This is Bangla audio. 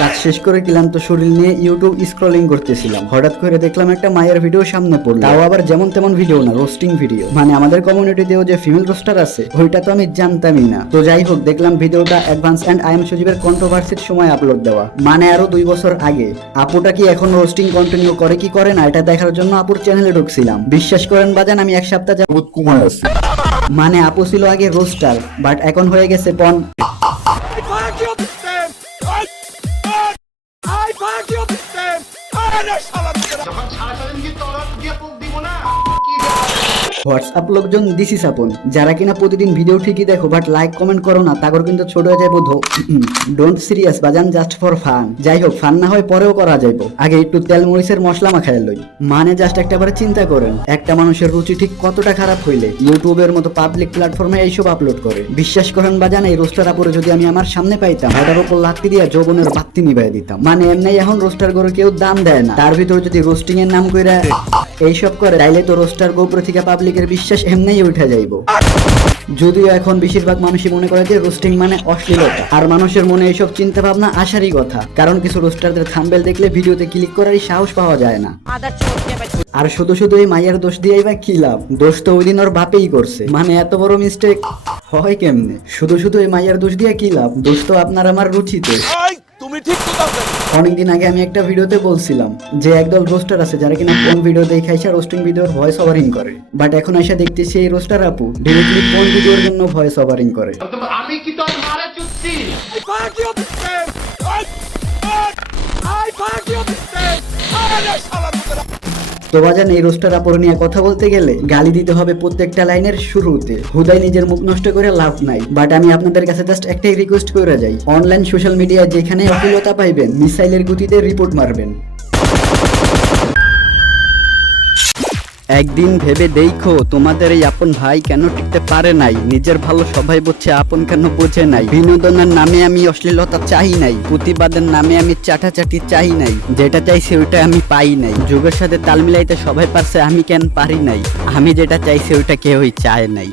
কাজ শেষ করে ক্লান্ত শরীর নিয়ে ইউটিউব স্ক্রলিং করতেছিলাম, হঠাৎ করে দেখলাম একটা মায়ের ভিডিও সামনে পড়লো। তাও আবার যেমন তেমন ভিডিও না, রোস্টিং ভিডিও। মানে আমাদের কমিউনিটিতেও যে ফিমেল রোস্টার আছে ওইটা তো আমি জানতামই না। তো যাই হোক, দেখলাম ভিডিওটা অ্যাডভান্স এন্ড আই এম সজীবের কন্ট্রোভার্সির সময় আপলোড দেওয়া, মানে আরো 2 বছর আগে। আপুটা কি এখন রোস্টিং কন্টিনিউ করে কি করে না এটা দেখার জন্য আপুর চ্যানেলে ঢুকছিলাম। বিশ্বাস করেন বাজান, আমি 1 সপ্তাহ যাবত ঘুমায় আছি। মানে আপু ছিল আগে রোস্টার, বাট এখন হয়ে গেছে পন। হোয়াটসঅ্যাপ লোকজন দিছি সাপন, যারা কিনা প্রতিদিন ভিডিও ঠিকই দেখো বাট লাইক কমেন্ট করো না, তাগর কিন্তু ছোট হয়ে যাইবো। ডোন্ট সিরিয়াস বাজান, জাস্ট ফর ফান। যাই হোক, ফান না হয় পরেও করা যাইবো, আগে একটু তেল মরিচের মশলা মাখায় লই। মানে জাস্ট একটাবারে চিন্তা করেন, একটা মানুষের রুচি ঠিক কতটা খারাপ হইলে ইউটিউবের মতো পাবলিক প্ল্যাটফর্মে এইসব আপলোড করে। বিশ্বাস করেন বাজান, এই রোস্টার আপুরে যদি আমি আমার সামনে পাইতাম, এটার উপর লাত্তি দিয়া যৌবনের বাত্তি নিভাই দিতাম। মানে এমনি এখন রোস্টার করে কেউ দাম দেয় না, তার ভিতর যদি রোস্টিং এর নাম কইরা এইসব করে তাইলে তো রোস্টার গোপ্র থেকে পাবলিকের বিশ্বাস এমনিই উঠে যাইব। যদিও এখন বেশিরভাগ মানুষই মনে করে যে রোস্টিং মানে অশ্লীলতা, আর মানুষের মনে এইসব চিন্তা ভাবনা আসারই কথা, কারণ কিছু রোস্টারদের থাম্বনেল দেখলে ভিডিওতে ক্লিক করারই সাহস পাওয়া যায় না। আর শুধু শুধু এই মাইয়ার দোষ দিয়েই বা কি লাভ? দোষ তো ওই দিন ওর বাপেই করছে, মানে এত বড় মিস্টেক হয় কেমনে? শুধু শুধু এই মাইয়ার দোষ দিয়ে কি লাভ? দোষ তো আপনার আমার রুচিতে। অনেকদিন আগে আমি একটা ভিডিওতে বলছিলাম যে একদল রোস্টার আছে যারা কিনা কোন ভিডিও দেখে এসে রোস্টিং ভিডিওর ভয়েস ওভারিং করে, বাট এখন এসে দেখতেছি এই রোস্টার আপু ডিরেক্টলি কোন ভিডিওর জন্য ভয়েস ওভারিং করে। আমি কি তোর মারা চুক্তি? তো বাজান, এই রোস্টার আপুর নিয়ে কথা বলতে গেলে গালি দিতে হবে প্রত্যেকটা লাইনের শুরুতে। হুদাই নিজের মুখ নষ্ট করে লাভ নাই। বাট আমি আপনাদের কাছে জাস্ট একটাই রিকোয়েস্ট করে যাই, অনলাইন সোশ্যাল মিডিয়ায় যেখানে অশ্লীলতা পাইবেন মিসাইলের গতিতে রিপোর্ট মারবেন। একদিন ভেবে দেখো, তোমাদের এই আপন ভাই কেন টিকতে পারে নাই। নিজের ভালো সবাই বুঝছে, আপন কেন বোঝে নাই। বিনোদনের নামে আমি অশ্লীলতা চাই নাই, প্রতিবাদের নামে আমি চাটাচাটি চাই নাই। যেটা চাইছি ওইটা আমি পাই নাই। যুগের সাথে তাল মিলাইতে সবাই পারছে, আমি কেন পারি নাই? আমি যেটা চাইছি ওইটা কেউই চায় নাই।